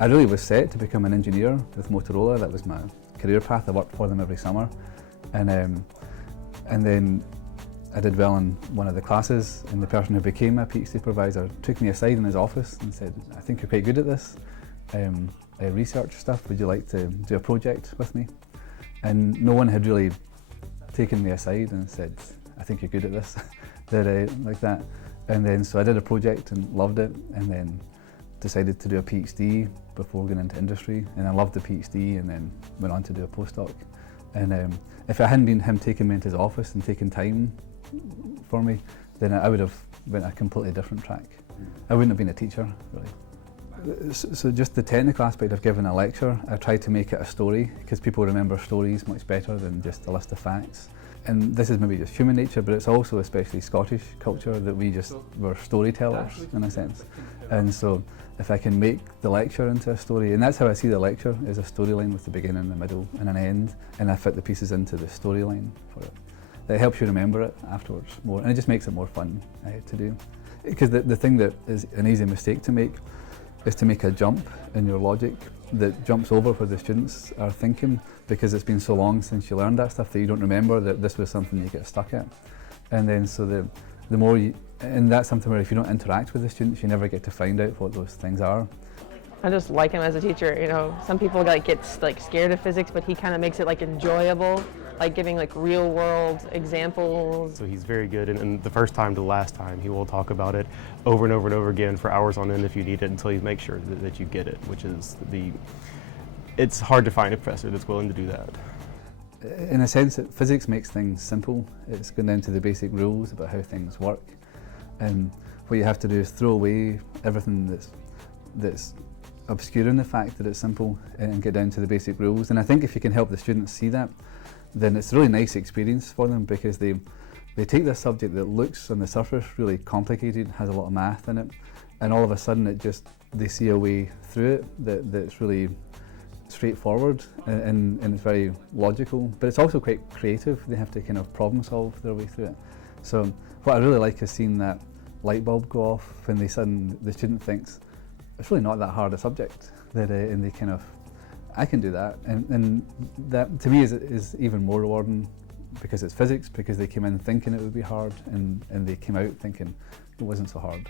I really was set to become an engineer with Motorola. That was my career path. I worked for them every summer, and then I did well in one of the classes, and the person who became my PhD supervisor took me aside in his office and said, "I think you're quite good at this research stuff. Would you like to do a project with me?" And no one had really taken me aside and said, "I think you're good at this," like that. And then so I did a project and loved it, and then decided to do a PhD before going into industry. And I loved the PhD, and then went on to do a postdoc. And if it hadn't been him taking me into his office and taking time for me, then I would have went a completely different track. I wouldn't have been a teacher, really. So just the technical aspect of giving a lecture, I tried to make it a story, because people remember stories much better than just a list of facts. And this is maybe just human nature, but it's also especially Scottish culture that we're storytellers in a sense. And so if I can make the lecture into a story, and that's how I see the lecture, is a storyline with the beginning, a middle and an end, and I fit the pieces into the storyline for it. That helps you remember it afterwards more, and it just makes it more fun to do. Because the thing that is an easy mistake to make is to make a jump in your logic that jumps over where the students are thinking, because it's been so long since you learned that stuff that you don't remember that this was something you get stuck at. And then so the more you, and that's something where if you don't interact with the students, you never get to find out what those things are. I just like him as a teacher. You know, some people get scared of physics, but he kind of makes it enjoyable, giving real world examples. So he's very good, and the first time to the last time, he will talk about it over and over and over again for hours on end if you need it, until you make sure that you get it, which is it's hard to find a professor that's willing to do that. In a sense, physics makes things simple. It's going down to the basic rules about how things work, and what you have to do is throw away everything that's obscuring the fact that it's simple and get down to the basic rules. And I think if you can help the students see that, then it's a really nice experience for them, because they take this subject that looks on the surface really complicated, has a lot of math in it, and all of a sudden they see a way through it that's really straightforward and it's very logical, but it's also quite creative. They have to kind of problem solve their way through it. So what I really like is seeing that light bulb go off when the student thinks it's really not that hard a subject, and they kind of, I can do that, and that to me is even more rewarding, because it's physics, because they came in thinking it would be hard, and they came out thinking it wasn't so hard.